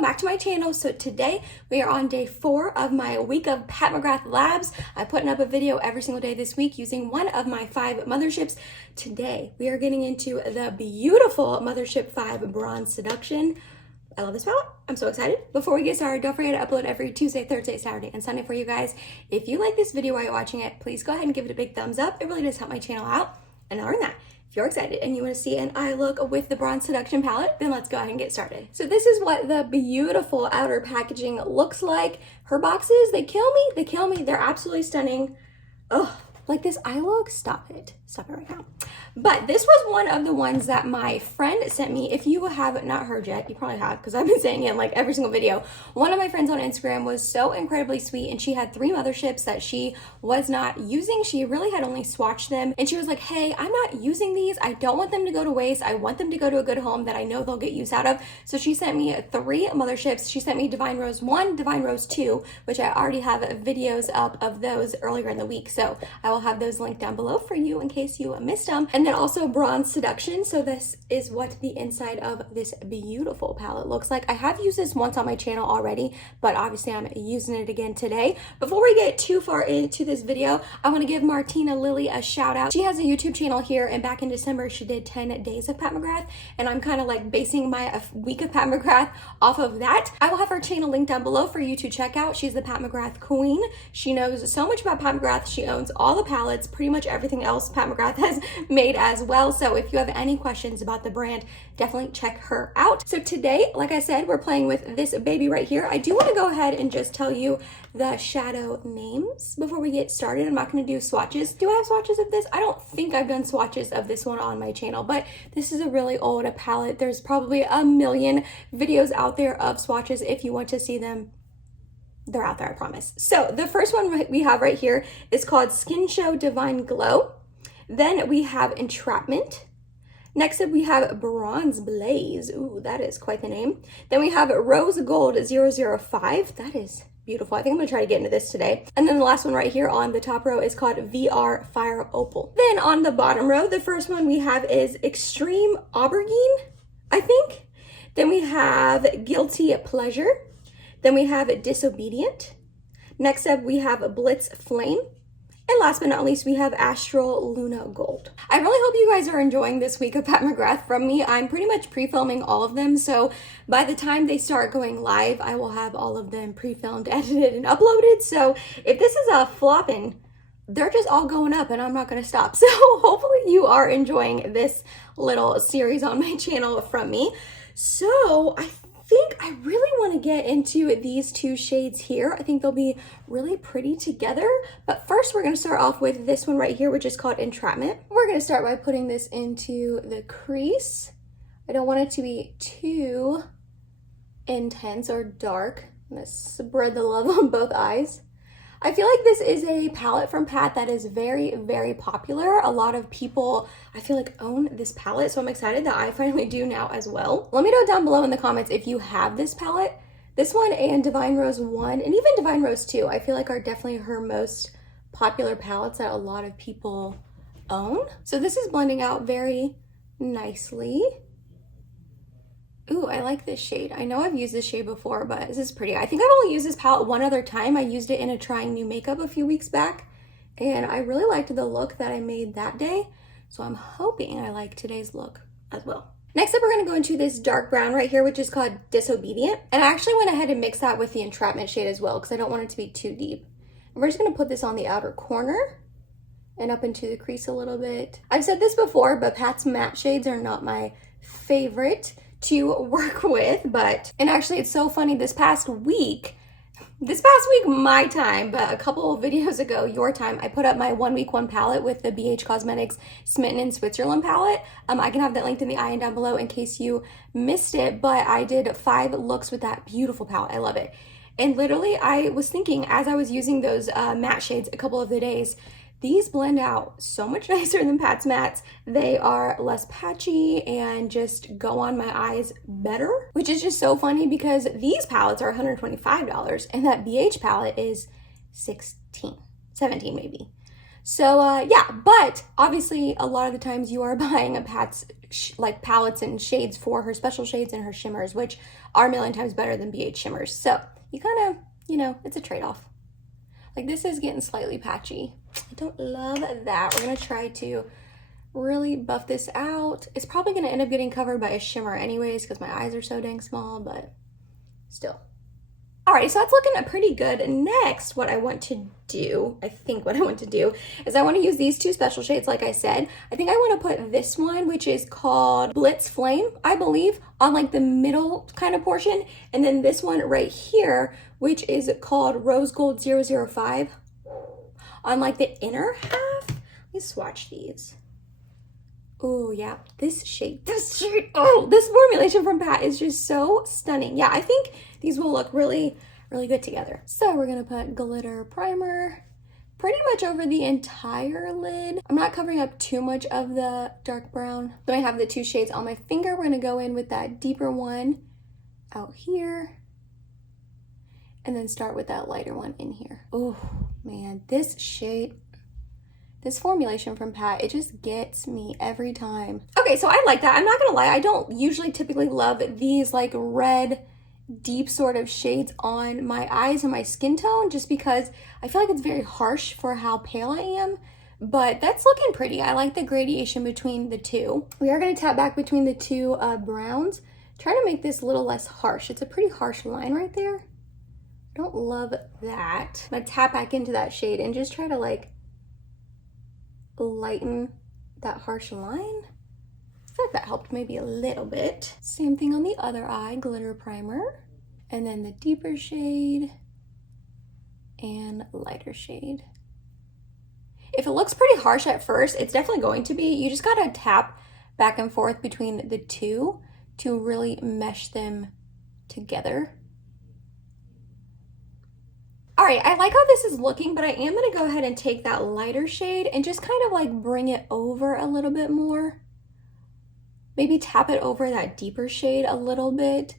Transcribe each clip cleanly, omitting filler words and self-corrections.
welcome back to my channel. So today we are on day 4 of my week of Pat McGrath Labs. I'm putting up a video every single day this week using one of my 5 motherships. Today we are getting into the beautiful Mothership V Bronze Seduction. I love this palette. I'm so excited. Before we get started, don't forget to upload every Tuesday, Thursday, Saturday, and Sunday for you guys. If you like this video while you're watching it, please go ahead and give it a big thumbs up. It really does help my channel out. And other than that, if you're excited and you want to see an eye look with the Bronze Seduction palette, then let's go ahead and get started. So this is what the beautiful outer packaging looks like. Her boxes, they kill me. They kill me. They're absolutely stunning. Oh, like this eye look. Stop it. Stop it right now. But this was one of the ones that my friend sent me. If you have not heard yet, you probably have, because I've been saying it in like every single video. One of my friends on Instagram was so incredibly sweet, and she had 3 motherships that she was not using. She really had only swatched them, and she was like, hey, I'm not using these. I don't want them to go to waste. I want them to go to a good home that I know they'll get use out of. So she sent me 3 motherships. She sent me Divine Rose 1, Divine Rose 2, which I already have videos up of those earlier in the week. So I will have those linked down below for you in case you missed them. And then also Bronze Seduction. So this is what the inside of this beautiful palette looks like. I have used this once on my channel already, but obviously I'm using it again today. Before we get too far into this video, I want to give Martina Lily a shout out. She has a YouTube channel here, and back in December she did 10 days of Pat McGrath, and I'm kind of like basing my week of Pat McGrath off of that. I will have her channel linked down below for you to check out. She's the Pat McGrath queen. She knows so much about Pat McGrath. She owns all the palettes, pretty much everything else Pat McGrath has made as well. So if you have any questions about the brand, definitely check her out. So today, like I said, we're playing with this baby right here. I do want to go ahead and just tell you the shadow names before we get started. I'm not going to do swatches. Do I have swatches of this? I don't think I've done swatches of this one on my channel, but this is a really old palette. There's probably a million videos out there of swatches. If you want to see them, they're out there, I promise. So the first one we have right here is called Skin Show Divine Glow. Then we have Entrapment. Next up, we have Bronze Blaze. Ooh, that is quite the name. Then we have Rose Gold 005. That is beautiful. I think I'm gonna try to get into this today. And then the last one right here on the top row is called VR Fire Opal. Then on the bottom row, the first one we have is Extreme Aubergine, I think. Then we have Guilty Pleasure. Then we have Disobedient. Next up, we have Blitz Flame. And last but not least, we have Astral Luna Gold. I really hope you guys are enjoying this week of Pat McGrath from me. I'm pretty much pre-filming all of them, so by the time they start going live, I will have all of them pre-filmed, edited, and uploaded. So if this is a flopping, they're just all going up and I'm not gonna stop. So hopefully you are enjoying this little series on my channel from me. So I think I really want to get into these 2 shades here. I think they'll be really pretty together. But first we're going to start off with this one right here, which is called Entrapment. We're going to start by putting this into the crease. I don't want it to be too intense or dark. I'm going to spread the love on both eyes. I feel like this is a palette from Pat that is very, very popular. A lot of people, I feel like, own this palette, so I'm excited that I finally do now as well. Let me know down below in the comments if you have this palette. This one and Divine Rose 1, and even Divine Rose 2, I feel like are definitely her most popular palettes that a lot of people own. So this is blending out very nicely. Ooh, I like this shade. I know I've used this shade before, but this is pretty. I think I've only used this palette one other time. I used it in a trying new makeup a few weeks back, and I really liked the look that I made that day. So I'm hoping I like today's look as well. Next up, we're gonna go into this dark brown right here, which is called Disobedient. And I actually went ahead and mixed that with the Entrapment shade as well, because I don't want it to be too deep. And we're just gonna put this on the outer corner and up into the crease a little bit. I've said this before, but Pat's matte shades are not my favorite to work with, and actually it's so funny, this past week my time, but a couple of videos ago your time, I put up my 1 week 1 palette with the BH Cosmetics Smitten in Switzerland palette. I can have that linked in the eye and down below in case you missed it, but I did 5 looks with that beautiful palette. I love it. And literally I was thinking as I was using those matte shades a couple of the days, these blend out so much nicer than Pat's mattes. They are less patchy and just go on my eyes better, which is just so funny because these palettes are $125 and that BH palette is $16, $17 maybe. So yeah, but obviously a lot of the times you are buying a Pat's like palettes and shades for her special shades and her shimmers, which are a million times better than BH shimmers. So you kind of, you know, it's a trade-off. Like this is getting slightly patchy. I don't love that. We're gonna try to really buff this out. It's probably gonna end up getting covered by a shimmer anyways because my eyes are so dang small, but still. Alright, so that's looking pretty good. Next, what I want to do, I think what I want to do, is I want to use these two special shades, like I said. I think I want to put this one, which is called Blitz Flame, I believe, on like the middle kind of portion. And then this one right here, which is called Rose Gold 005, on like the inner half. Let me swatch these. Oh yeah, this shade, oh, this formulation from Pat is just so stunning. Yeah, I think these will look really, really good together. So we're gonna put glitter primer pretty much over the entire lid. I'm not covering up too much of the dark brown. Then I have the two shades on my finger. We're gonna go in with that deeper one out here, and then start with that lighter one in here. Oh man, this shade, this formulation from Pat, it just gets me every time. Okay, so I like that. I'm not gonna lie, I don't usually typically love these like red, deep sort of shades on my eyes and my skin tone, just because I feel like it's very harsh for how pale I am, but that's looking pretty. I like the gradation between the two. We are gonna tap back between the two browns, trying to make this a little less harsh. It's a pretty harsh line right there. I don't love that. I'm gonna tap back into that shade and just try to like lighten that harsh line. I feel like that helped maybe a little bit. Same thing on the other eye, glitter primer, and then the deeper shade and lighter shade. If it looks pretty harsh at first, it's definitely going to be. You just gotta tap back and forth between the two to really mesh them together. All right, I like how this is looking, but I am gonna go ahead and take that lighter shade and just kind of like bring it over a little bit more. Maybe tap it over that deeper shade a little bit.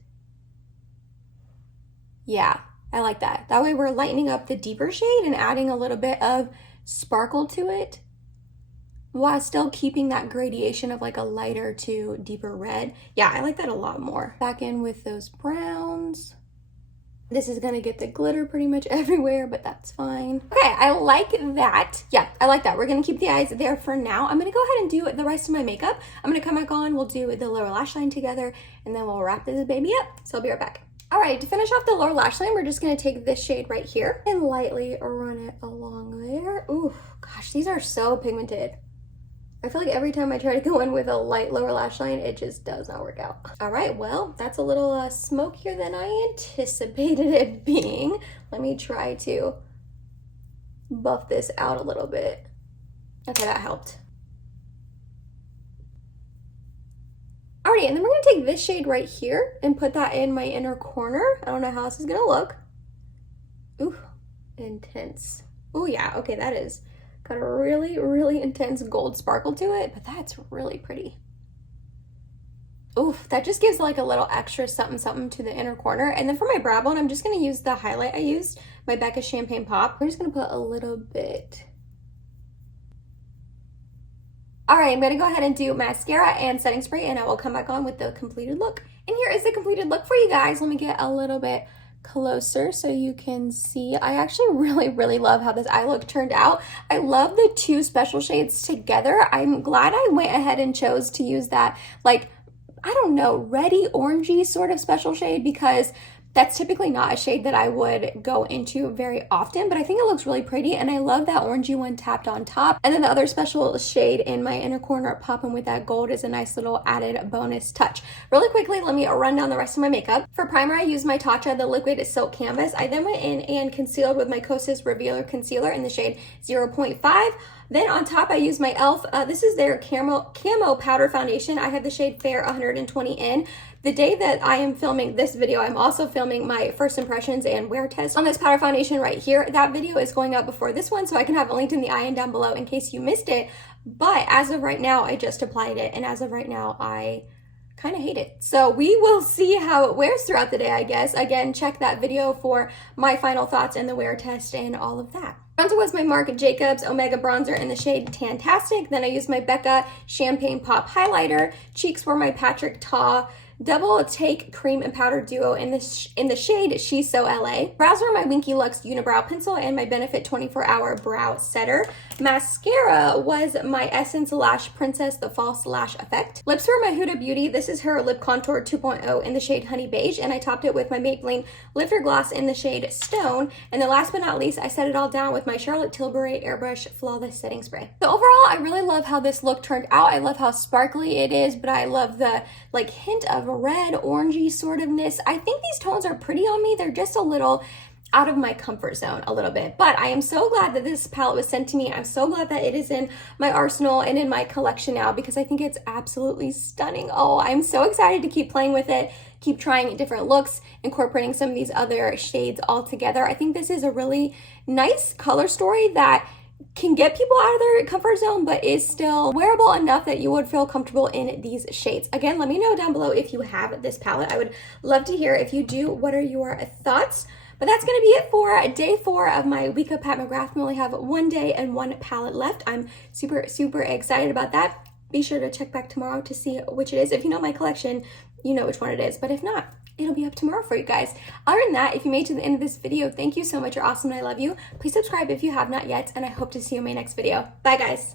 Yeah, I like that. That way we're lightening up the deeper shade and adding a little bit of sparkle to it, while still keeping that gradation of like a lighter to deeper red. Yeah, I like that a lot more. Back in with those browns. This is gonna get the glitter pretty much everywhere, but that's fine. Okay, I like that. Yeah, I like that. We're gonna keep the eyes there for now. I'm gonna go ahead and do the rest of my makeup. I'm gonna come back on, we'll do the lower lash line together, and then we'll wrap this baby up. So I'll be right back. All right, to finish off the lower lash line, we're just gonna take this shade right here and lightly run it along there. Ooh, gosh, these are so pigmented. I feel like every time I try to go in with a light lower lash line, it just does not work out. All right, well, that's a little smokier than I anticipated it being. Let me try to buff this out a little bit. Okay, that helped. Alrighty, and then we're gonna take this shade right here and put that in my inner corner. I don't know how this is gonna look. Ooh, intense. Ooh, yeah, okay, that is got a really, really intense gold sparkle to it, but that's really pretty. Oof, that just gives like a little extra something something to the inner corner. And then for my brow bone, I'm just gonna use the highlight I used, my Becca Champagne Pop. I'm just gonna put a little bit. All right, I'm gonna go ahead and do mascara and setting spray, and I will come back on with the completed look. And here is the completed look for you guys. Let me get a little bit closer so you can see. I actually really love how this eye look turned out. I love the two special shades together. I'm glad I went ahead and chose to use that, like, I don't know, reddy orangey sort of special shade, because that's typically not a shade that I would go into very often, but I think it looks really pretty, and I love that orangey one tapped on top. And then the other special shade in my inner corner popping with that gold is a nice little added bonus touch. Really quickly, let me run down the rest of my makeup. For primer, I used my Tatcha, the liquid silk canvas. I then went in and concealed with my Kosas Revealer Concealer in the shade 0.5. Then on top, I use my e.l.f. This is their Camo Powder Foundation. I have the shade Fair 120N. The day that I am filming this video, I'm also filming my first impressions and wear test on this powder foundation right here. That video is going up before this one, so I can have it linked in the eye and down below in case you missed it. But as of right now, I just applied it, and as of right now, I kind of hate it. So we will see how it wears throughout the day, I guess. Again, check that video for my final thoughts and the wear test and all of that. Bronzer was my Marc Jacobs O'Mega bronzer in the shade Tantastic. Then I used my Becca Champagne Pop highlighter. Cheeks were my Patrick Ta Double Take Cream and Powder Duo in the shade She's So LA. Brows were my Winky Lux Unibrow Pencil and my Benefit 24-Hour Brow Setter. Mascara was my Essence Lash Princess The False Lash Effect. Lips were my Huda Beauty. This is her Lip Contour 2.0 in the shade Honey Beige, and I topped it with my Maybelline Lifter Gloss in the shade Stone. And then last but not least, I set it all down with my Charlotte Tilbury Airbrush Flawless Setting Spray. So overall, I really love how this look turned out. I love how sparkly it is, but I love the hint of red, orangey sort ofness. I think these tones are pretty on me. They're just a little out of my comfort zone a little bit, but I am so glad that this palette was sent to me. I'm so glad that it is in my arsenal and in my collection now because I think it's absolutely stunning. Oh, I'm so excited to keep playing with it, keep trying different looks, incorporating some of these other shades all together. I think this is a really nice color story that can get people out of their comfort zone, but is still wearable enough that you would feel comfortable in these shades. Again, let me know down below if you have this palette. I would love to hear. If you do, what are your thoughts? But that's going to be it for day 4 of my week of Pat McGrath. We only have 1 day and 1 palette left. I'm super, super excited about that. Be sure to check back tomorrow to see which it is. If you know my collection, you know which one it is. But if not, it'll be up tomorrow for you guys. Other than that, if you made it to the end of this video, thank you so much. You're awesome and I love you. Please subscribe if you have not yet, and I hope to see you in my next video. Bye, guys.